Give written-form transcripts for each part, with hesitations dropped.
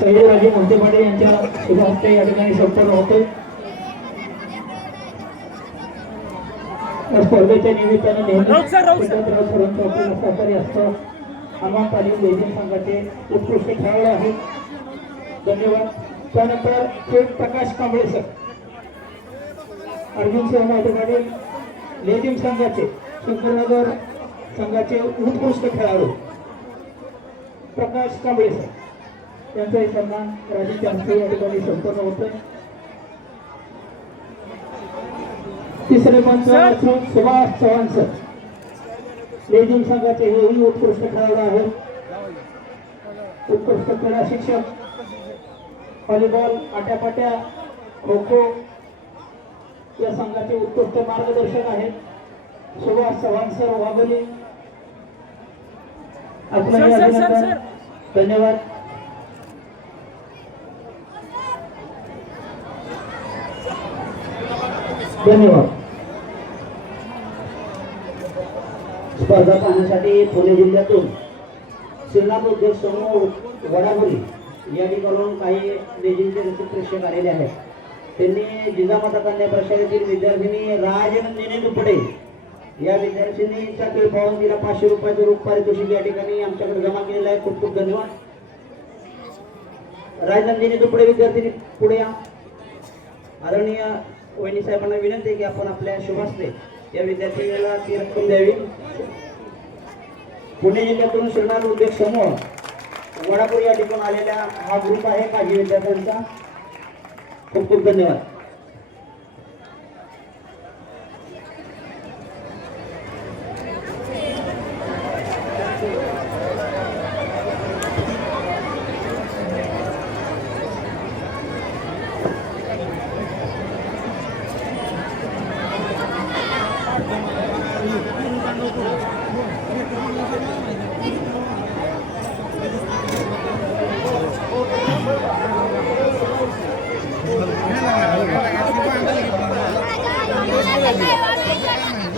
सयाजीराजे मोहिते यांच्या शुभ हस्ते या ठिकाणी संपन्न होते। स्पर्धेच्या निमित्ताने नेहमी सहकारी असतो। हनुमान तालीम लेझिम संघाचे उत्कृष्ट खेळाडू आहेत, धन्यवाद। त्यानंतर खेळ प्रकाश कांबळे सर, अर्जुन सिंह मोहिते लेझिम संघाचे शंकरनगर संघाचे उत्कृष्ट खेळाडू प्रकाश कांबळे सर, त्यांचाही सन्मान राजेच्या हस्ते या ठिकाणी संपन्न होतोय। तिसरे पंच सुभाष चव्हाण सर, लेझिम संघाचे हेही उत्कृष्ट खेळाडू आहेत, उत्कृष्ट क्रीडा शिक्षक, व्हॉलीबॉल, आट्यापाट्या, खो खो या संघाचे उत्कृष्ट मार्गदर्शक आहेत सुभाष चव्हाण सर वाघोली, आपलं धन्यवाद। धन्यवाद। स्पर्धा पाहण्यासाठी पुणे जिल्ह्यातून श्रीनाथ उद्योग समूह वडापुरी या ठिकाणून काही लेझिमचे रसिक प्रेक्षक आलेले आहेत। त्यांनी जिजामाता कन्या प्रशालेतील विद्यार्थिनी राजनंदिनी दुपडे या विद्यार्थिनीचा खेळ पाहून तिला 500 रुपयाचे रोख पारितोषिक या ठिकाणी आमच्याकडे जमा केलेलं आहे। खूप खूप धन्यवाद। राजनंदिनी दुपडे विद्यार्थिनी पुढे या। आदरणीय वहिनी साहेबांना विनंती आहे की आपण आपल्या शुभास्ते या विद्यार्थिनीला ती रक्कम द्यावी। पुणे जिल्ह्यातून श्रीनाथ उद्योग समूह वडापुरी या ठिकाणी आलेल्या हा ग्रुप आहे काही विद्यार्थ्यांचा। खूप खूप धन्यवाद।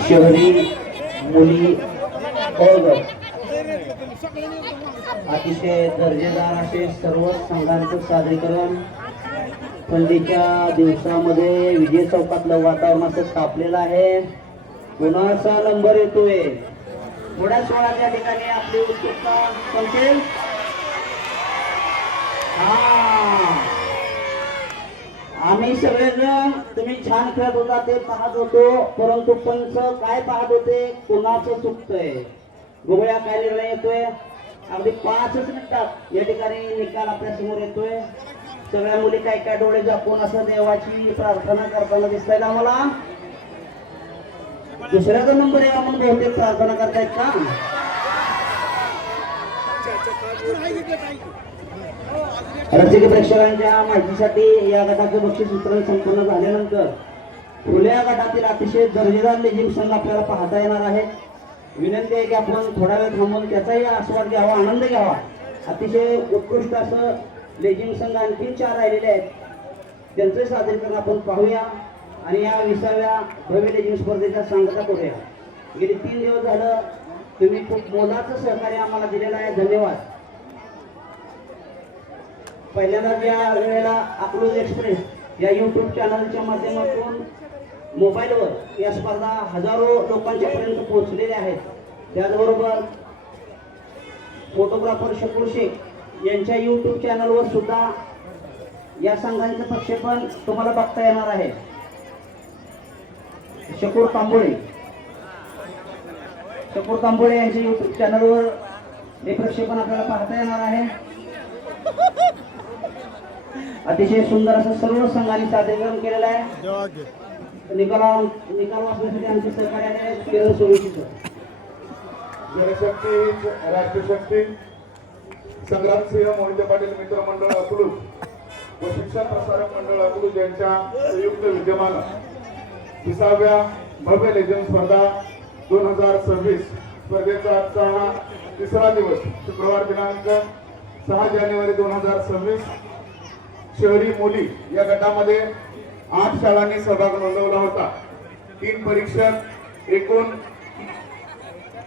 शहरी मुली अतिशय दर्जेदार असे सर्व संघांचं सादरीकरण थंडीच्या दिवसामध्ये विजय चौकातलं वातावरण असं तापलेलं आहे। कोणाचा नंबर येतोय थोड्याच वेळाच्या ठिकाणी आपली उत्सुकता संपेल। आम्ही सगळेजण तुम्ही छान खेळत होता ते पाहत होतो, परंतु पंच काय पाहत होते, कोणाचं चुकतंय, बघूया काय निर्णय येतोय। अगदी 5 मिनिटात या ठिकाणी निकाल आपल्या समोर येतोय। सगळ्या मुली काय काय डोळे झाकून असं देवाची प्रार्थना करताना दिसतायत आम्हाला। दुसऱ्याचा नंबर आहे म्हणून बहुतेक प्रार्थना करतायत का? रसिक प्रेक्षकांच्या माहितीसाठी या गटाचे बक्षीस वितरण संपन्न झाल्यानंतर खुल्या गटातील अतिशय दर्जेदार लेझिम संघ आपल्याला पाहता येणार आहे। विनंती आहे की आपण थोडा वेळ थांबून त्याचाही आस्वाद घ्यावा, आनंद घ्यावा। अतिशय उत्कृष्ट असं लेझिम संघ आणखी 4 राहिलेले आहेत, त्यांचे सादरीकरण आपण पाहूया आणि या 20व्या भव्य लेझिम स्पर्धेच्या सांगता करूया। गेली 3 दिवस झालं तुम्ही खूप मोलाचं सहकार्य आम्हाला दिलेलं आहे, धन्यवाद। पहिल्यांदा या वेळेला अकलूज एक्सप्रेस या YouTube चॅनलच्या माध्यमातून मोबाईलवर या स्पर्धा हजारो लोकांच्या पर्यंत पोहोचलेल्या आहेत। त्याचबरोबर फोटोग्राफर शकूर शेख यांच्या YouTube चॅनलवर सुद्धा या संघांचे प्रक्षेपण तुम्हाला बघता येणार आहे। शकूर तांबोळे यांच्या YouTube चॅनलवर हे प्रक्षेपण आपल्याला पाहता येणार आहे। अतिशय सुंदर असं सर्व संघांनी सादरीकरण केलेलं आहे। निकाल वाचण्यासाठी आमचे सहकार्याने किरण सोडूची जनशक्ती राष्ट्रशक्ती संग्रामसिंह मोहिते पाटील मित्र मंडळ अकलूज व शिक्षण प्रसारक मंडळ अकलूज यांच्या संयुक्त विद्यमान 30व्या भव्य लेझिम स्पर्धा 2026 स्पर्धेचा आजचा हा 3रा दिवस शुक्रवार दिनांक 6 जानेवारी 2026 शहरी मुली या गटामध्ये 8 शाळांनी सहभाग नोंदवला होता। 3 परीक्षक एकूण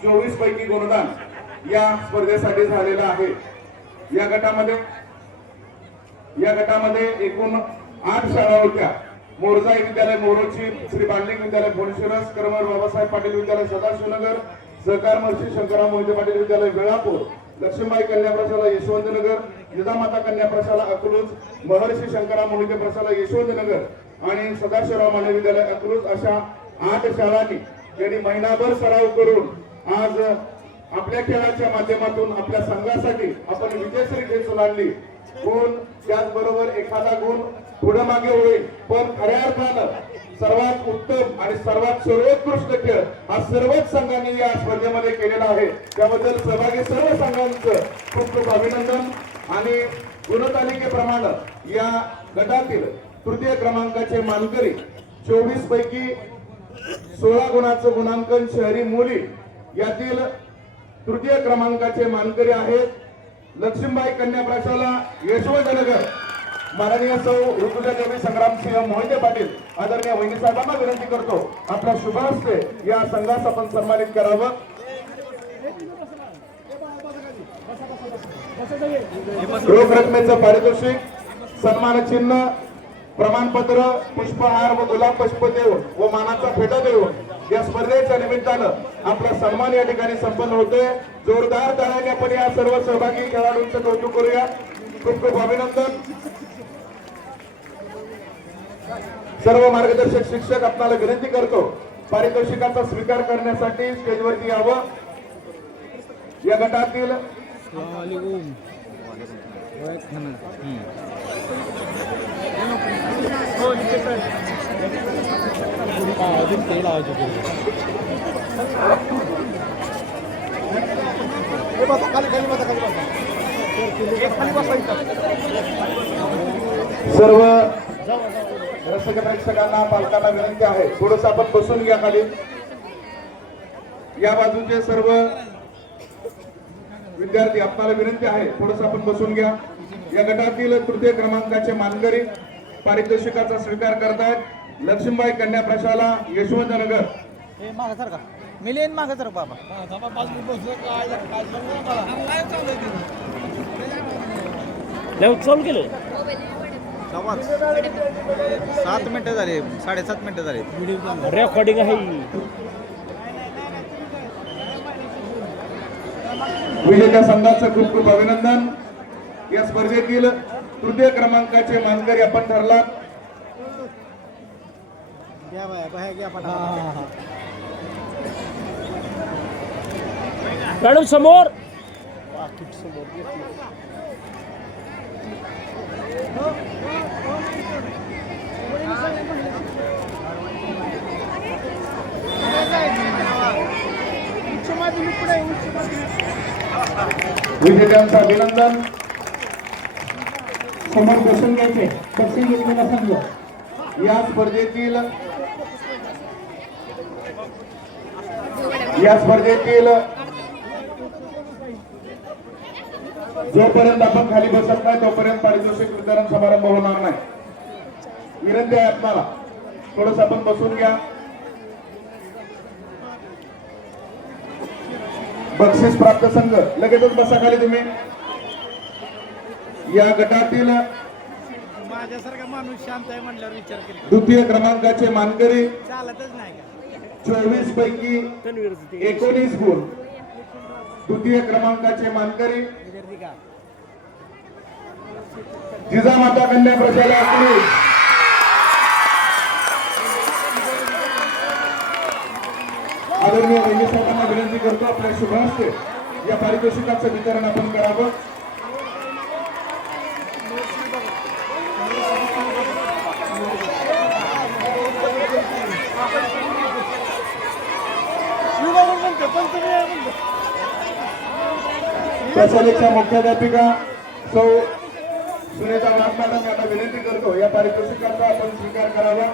24 पैकी गुणदान या स्पर्धेसाठी झालेला आहे। या गटामध्ये या गटामध्ये एकूण 8 शाळा होत्या. मोरजाई विद्यालय मोरोची, श्री बांडलिंग विद्यालय बोनशिरस, कर्मर बाबासाहेब पाटील विद्यालय सदाशिवनगर, सहकार महर्षी शंकरराव मोहिते पाटील विद्यालय वेळापूर, लक्ष्मीबाई कन्या प्रशाला यशवंतनगर, जिजामाता कन्या प्रशाला अकलूज, महर्षी शंकरराव मोहिते प्रशाला यशवंतनगर आणि सदाशिवराव माने विद्यालय अकलूज अशा 8 शाळांनी यांनी महिनाभर सराव करून आज आपल्या खेळाच्या माध्यमातून आपल्या संघासाठी आपण विजयश्री खेचून आणली. गुण त्याचबरोबर एखादा गुण पुढे मागे होईल, पण खऱ्या अर्थानं सर्वात उत्तम आणि सर्वात सर्वोत्कृष्ट खेळ हा सर्वच संघांनी या स्पर्धेमध्ये केलेला आहे. त्याबद्दल सहभागी सर्व संघांचं खूप खूप अभिनंदन. आणि गुणतालिकेप्रमाणे या गटातील तृतीय क्रमांकाचे मानकरी 24 पैकी 16 गुणाचं गुणांकन शहरी मुली यातील तृतीय क्रमांकाचे मानकरी आहेत लक्ष्मीबाई कन्या प्रशाला यशवंतनगर. माननीय सौ ऋतुजा देवी संग्रामसिंह मोहिते पाटील आदरणीय वहिनी साहेबांना विनंती करतो आपल्या शुभ हस्ते या संघास आपण सन्मानित करावं. रोख रकमेचं पारितोषिक, सन्मान चिन्ह, प्रमाणपत्र, पुष्पहार व गुलाब पुष्प देऊन व मानाचा फेटा देऊन या स्पर्धेच्या निमित्तानं आपला सन्मान या ठिकाणी संपन्न होतोय. जोरदार टाळ्याने आपण या सर्व सहभागी खेळाडूंचं कौतुक करूया. खूप खूप अभिनंदन. सर्व मार्गदर्शक शिक्षक आपल्याला विनंती करतो पारितोषिकाचा स्वीकार करण्यासाठी स्टेजवरती यावं. या गटातील सर्व रसिक प्रेक्षकांना पालकांना विनंती आहे थोडस आपण बसून घ्या खाली. या बाजूचे सर्व विद्यार्थी आपल्याला विनंती आहे थोडस आपण बसून घ्या. या गटातील तृतीय क्रमांकाचे मानकरी पारितोषिकाचा स्वीकार करतायत लक्ष्मीबाई कन्या प्रशाला यशवंतनगर. मिलियन मागे सर बाबा चालू केलं 7 मिनिटं झाले, 7.5 मिनिटं झाले. रेकॉर्डिंग आहे. विजेत्या संघाचं खूप खूप अभिनंदन. या स्पर्धेतील तृतीय क्रमांकाचे मानकरी आपण ठरला. मॅडम समोर विजेत्यांचं अभिनंदन. समोर बसून घ्यायचे. बक्षीस घेतलेला संघ या स्पर्धेतील जोपर्यंत आपण खाली बसत नाही तोपर्यंत पारितोषिक वितरण समारंभ होणार नाही. विनंती आहे आपल्याला थोडस आपण बसून घ्या. बक्षीस प्राप्त संघ लगेचच बसा खाली तुम्ही. या गटातील माझ्यासारखा माणूस शांत आहे म्हणल्यावर विचार केला. द्वितीय क्रमांकाचे मानकरी चालतच नाही का 24 पैकी 19 गुण. द्वितीय क्रमांकाचे मानकरी जिजामाता कन्या प्रशाला अकलूज. आदरणीय वहिनी साहेबांना विनंती करतो आपल्या शुभ हस्ते या पारितोषिकाचं वितरण आपण करावं. प्रशालेच्या मुख्याध्यापिका सौ सुनेता वाघ मॅडम यांना विनंती करतो या पारितोषिकाचा आपण स्वीकार करावा.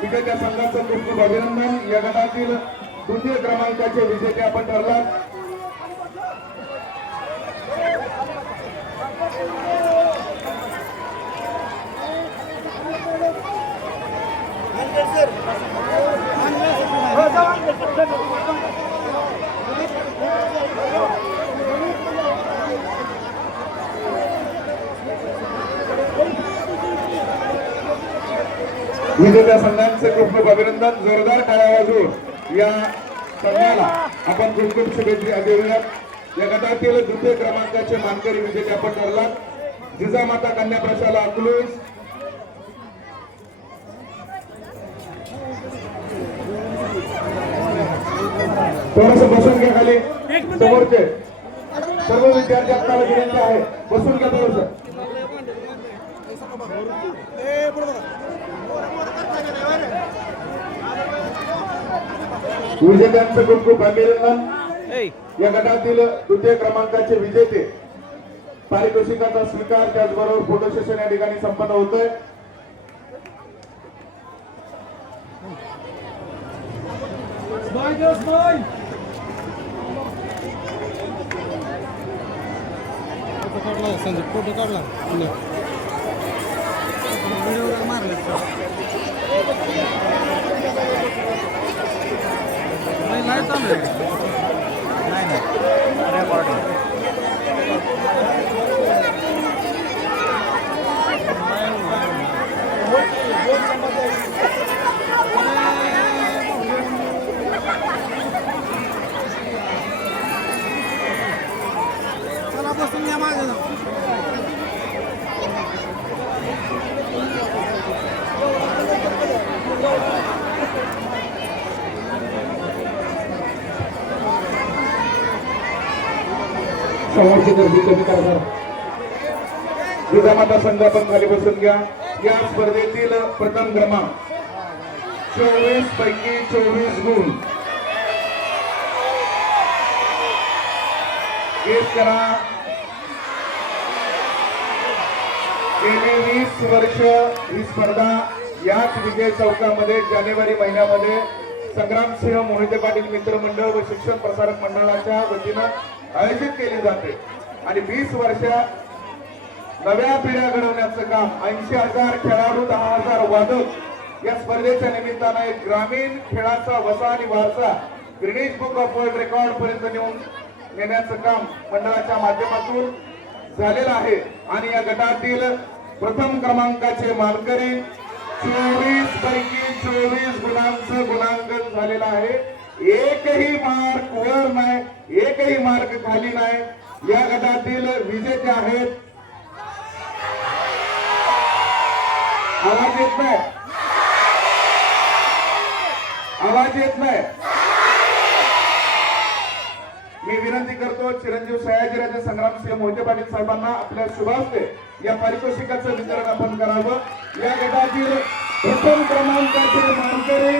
विजेत्या संघाचं खूप खूप अभिनंदन. या गटातील द्वितीय क्रमांकाचे विजेते आपण ठरला. विजेत्या संघांचे खूप खूप अभिनंदन. जोरदार टाळ्या वाजवून या संघाला आपण खूप खूप शुभेच्छा देऊयात. या गटातील द्वितीय क्रमांकाचे मानकरी विजेते आपण ठरलात. जिजामाता कन्या प्रशाला अकलूज, थोडस बसून घ्या खाली. समोरचे सर्व विद्यार्थी आपल्याला विनंती आहे, बसून घ्या थोडस. विजेत्यांचं खूप खूप अभिनंदन. या गटातील द्वितीय क्रमांकाचे विजेते पारितोषिकाचा स्वीकार त्याचबरोबर फोटो सेशन या ठिकाणी संपन्न होतोय. फोटो काढला मारले नाही चालू नाही चला बसून घ्या माझ्या समोरची गर्दी कमी करा. जिजामाता संघ पण खाली बसून घ्या. या स्पर्धेतील प्रथम क्रमांक 24 पैकी 24 गुण. गेस करा. गेली 20 वर्ष ही स्पर्धा याच विजय चौकामध्ये जानेवारी महिन्यामध्ये संग्रामसिंह मोहिते पाटील मित्रमंडळ व शिक्षण प्रसारक मंडळाच्या वतीनं आयोजित केली जाते. आणि 20 वर्ष नव्या पिढ्या घडवण्याचं काम, 80,000 खेळाडू, 10,000 वादक या स्पर्धेच्या निमित्तानं एक ग्रामीण खेळाचा वसा आणि वारसा Guinness book of world record पर्यंत नेण्याचं काम मंडळाच्या माध्यमातून झालेलं आहे. आणि या गटातील प्रथम क्रमांकाचे मानकरी 24 पैकी 24 गुणांचं गुणांकन झालेलं आहे. एकही मार्क वर नाही, एकही मार्क खाली नाही. या गटातील विजेते आहेत. आवाज येत नाही, आवाज येत नाही. मी विनंती करतो चिरंजीव सयाजीराजे संग्रामसिंह मोहिते पाटील साहेबांना आपल्या शुभास्ते या पारितोषिकाचं वितरण आपण करावं. या गटातील प्रथम क्रमांकाचे मानकरी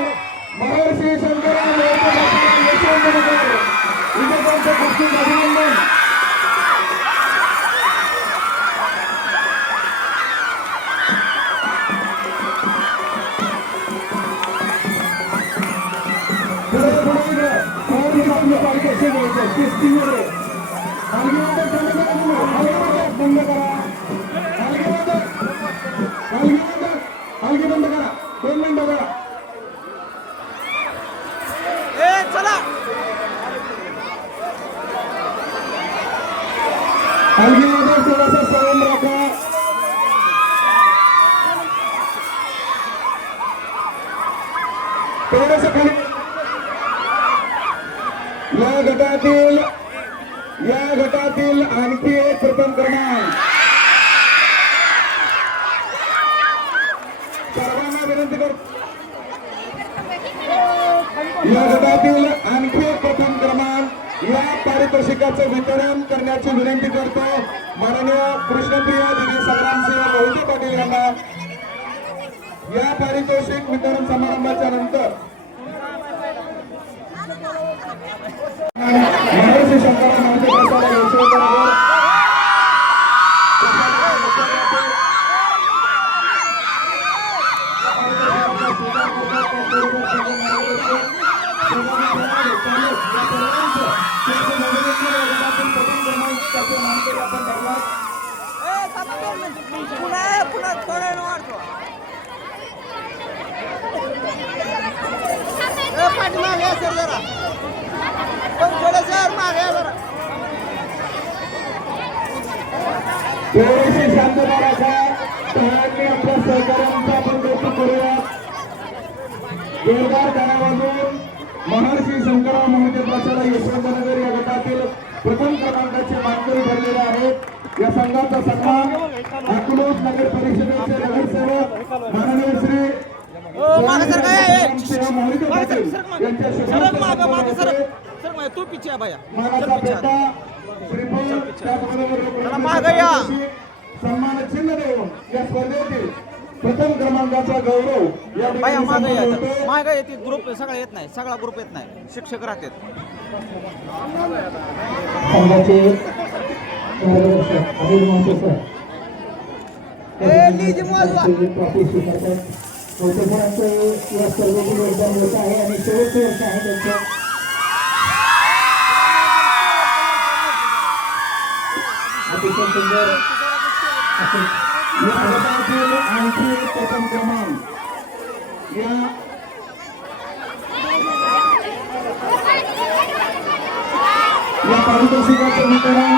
महर्षी शंकरराव मोहिते पाटील यशवंतनगर विजेत्यांचं खूप खूप अभिनंदन. बंद करा, हलगी बंद करा, 2 मिनिटं करा. चला हलगीमध्ये थोडासा संयम राखा. थोडस खाली. या गटातील आणखी एक प्रथम क्रमांक. सर्वांना विनंती करतो, या गटातील आणखी एक प्रथम क्रमांक या पारितोषिकाचं वितरण करण्याची विनंती करतो माननीय कृष्णप्रिय दिदी संग्रामसिंह मोहिते पाटील यांना. या पारितोषिक वितरण समारंभाच्या नंतर महर्षी शंकरराव मोहिते पाटील यशवंतनगर थोडीशी शांतता राखा. आपल्या सहकार्यांचा आपण कौतुक करूया. गटाचा सन्मान अकलूज नगर परिषदेचे नगरसेवक माननीय श्री मोहिते पाटील यांच्या तू पिछे आहे भैया मानाचा बेटा श्रीफळ त्याचबरोबर सन्मान चिन्ह देऊन या स्पर्धेतील प्रथम क्रमांकाचा गौरव या भैया ठिकाणी मागे संपन्न होतो. मागे येते ग्रुप सगळा येत नाही सगळा ग्रुप येत नाही शिक्षक राहतात संघाचे मार्गदर्शक अनिल मोहिते सर ट्रॉफी स्वीकारतात. मोहितेपणाचं या स्पर्धेतील योगदान मोठं आहे आणि शेवटचं वर्ष आहे त्यांचं. अतिशय सुंदर असं या गटातील आणखी प्रथम क्रमांक या पारितोषिकाचे वितरण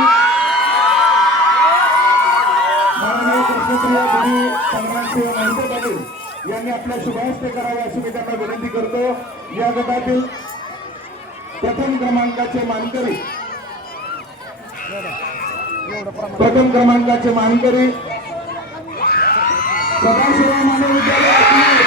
माननीय कृष्णप्रिया गुरु संग्रामसिंह मोहिते पाटील यांनी आपल्या शुभहस्ते करावे अशी मी त्यांना विनंती करतो. या गटातील प्रथम क्रमांकाचे मानकरी सदाशिव महाविद्यालय